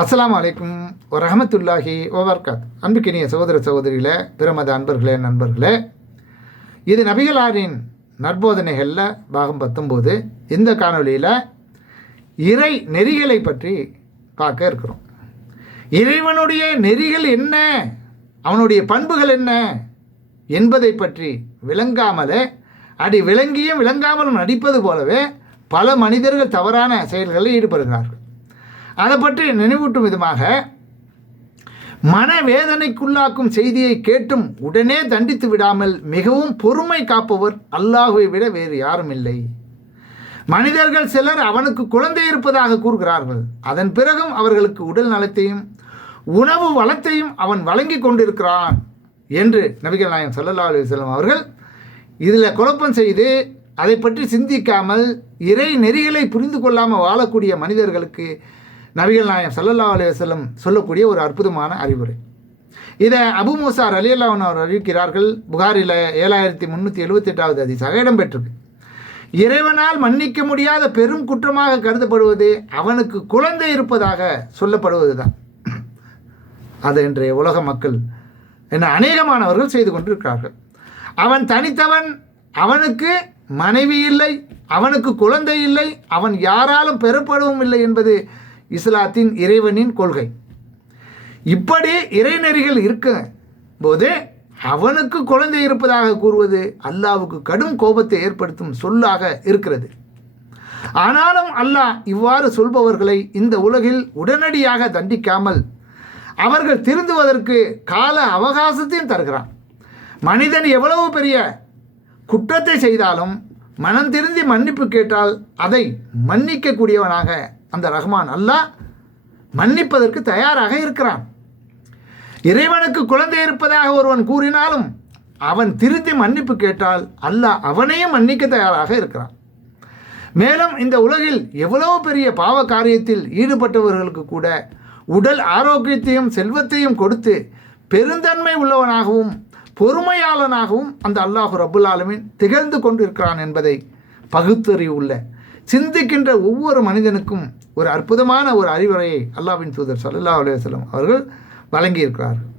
அஸ்ஸலாமு அலைக்கும் வரஹ்மத்துல்லாஹி வபரகாத். அன்புக்கினிய சகோதர சகோதரிகளே, பிரமத அன்பர்களே, நண்பர்களே, இது நபிகளாரின் நற்போதனைகளில் பாகம் 19. இந்த காணொலியில் இறை நெறிகளை பற்றி பார்க்க இருக்கிறோம். இறைவனுடைய நெறிகள் என்ன, அவனுடைய பண்புகள் என்ன என்பதை பற்றி விளங்காமலே, விளங்கியும் விளங்காமலும் நடிப்பது போலவே பல மனிதர்கள் தவறான செயல்களில் ஈடுபடுகிறார்கள். அதை பற்றி நினைவூட்டும் விதமாக, மனவேதனைக்குள்ளாக்கும் செய்தியை கேட்டும் உடனே தண்டித்து விடாமல் மிகவும் பொறுமை காப்பவர் அல்லாஹுவை விட வேறு யாரும் இல்லை. மனிதர்கள் சிலர் அவனுக்கு குழந்தை இருப்பதாக கூறுகிறார்கள். அதன் பிறகும் அவர்களுக்கு உடல் நலத்தையும் உணவு வளத்தையும் அவன் வழங்கி கொண்டிருக்கிறான் என்று நபிகள் நாயகம் ஸல்லல்லாஹு அலைஹி வஸல்லம் அவர்கள் இதில் குழப்பம் செய்து அதை பற்றி சிந்திக்காமல் இறை நெறிகளை புரிந்து கொள்ளாமல் வாழக்கூடிய மனிதர்களுக்கு நபிகள் நாயகம் ஸல்லல்லாஹு அலைஹி வஸல்லம் சொல்லக்கூடிய ஒரு அற்புதமான அறிவுரை. இதை அபு மூஸா ரலியல்லாஹு அன்ஹு அவர் அறிவிக்கிறார்கள். புகாரில் 7378வது ஹதீஸாக இடம்பெற்றது. இறைவனால் மன்னிக்க முடியாத பெரும் குற்றமாக கருதப்படுவது அவனுக்கு குழந்தை இருப்பதாக சொல்லப்படுவது தான். அது இன்றைய உலக மக்கள் அநேகமானவர்கள் செய்து கொண்டிருக்கிறார்கள். அவன் தனித்தவன், அவனுக்கு மனைவி இல்லை, அவனுக்கு குழந்தை இல்லை, அவன் யாராலும் பெறப்படவும் இல்லை என்பது இஸ்லாத்தின் இறைவனின் கொள்கை. இப்படி இறைநெறிகள் இருக்கும் போது அவனுக்கு குழந்தை இருப்பதாக கூறுவது அல்லாஹ்வுக்கு கடும் கோபத்தை ஏற்படுத்தும் சொல்லாக இருக்கிறது. ஆனாலும் அல்லாஹ் இவ்வாறு சொல்பவர்களை இந்த உலகில் உடனடியாக தண்டிக்காமல் அவர்கள் திருந்துவதற்கு கால அவகாசத்தையும் தருகிறான். மனிதன் எவ்வளவு பெரிய குற்றத்தை செய்தாலும் மனம் திருந்தி மன்னிப்பு கேட்டால் அதை மன்னிக்கக்கூடியவனாக அந்த ரஹ்மான் அல்லாஹ் மன்னிப்பதற்கு தயாராக இருக்கிறான். இறைவனுக்கு குழந்தை இருப்பதாக ஒருவன் கூறினாலும் அவன் திருத்தி மன்னிப்பு கேட்டால் அல்லாஹ் அவனையும் மன்னிக்க தயாராக இருக்கிறான். மேலும் இந்த உலகில் எவ்வளவு பெரிய பாவ காரியத்தில் ஈடுபட்டவர்களுக்கு கூட உடல் ஆரோக்கியத்தையும் செல்வத்தையும் கொடுத்து பெருந்தன்மை உள்ளவனாகவும் பொறுமையாளனாகவும் அந்த அல்லாஹ் ரப்புல் ஆலமீன் திகழ்ந்து கொண்டிருக்கிறான் என்பதை பகுத்தறிவு உள்ள சிந்திக்கின்ற ஒவ்வொரு மனிதனுக்கும் ஒரு அற்புதமான ஒரு அறிவுரையை அல்லாஹ்வின் தூதர் ஸல்லல்லாஹு அலைஹி வஸல்லம் அவர்கள் வழங்கியிருக்கிறார்கள்.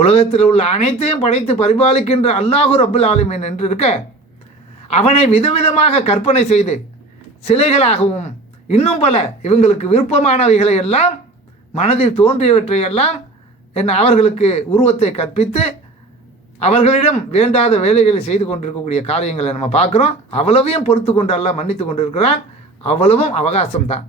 உலகத்தில் உள்ள அனைத்தையும் படைத்து பரிபாலிக்கின்ற அல்லாஹ் ரப்புல் ஆலமீன் என்று இருக்க, அவனை விதவிதமாக கற்பனை செய்து சிலைகளாகவும் இன்னும் பல இவங்களுக்கு விருப்பமானவைகளை எல்லாம் மனதில் தோன்றியவற்றையெல்லாம் அவர்களுக்கு உருவத்தை கற்பித்து அவர்களிடம் வேண்டாத வேலைகளை செய்து கொண்டிருக்கக்கூடிய காரியங்களை நம்ம பார்க்குறோம். அவ்வளவையும் பொறுத்து கொண்டு அல்லாஹ் மன்னித்து கொண்டிருக்கிறான். அவ்வளவும் அவகாசம்தான்.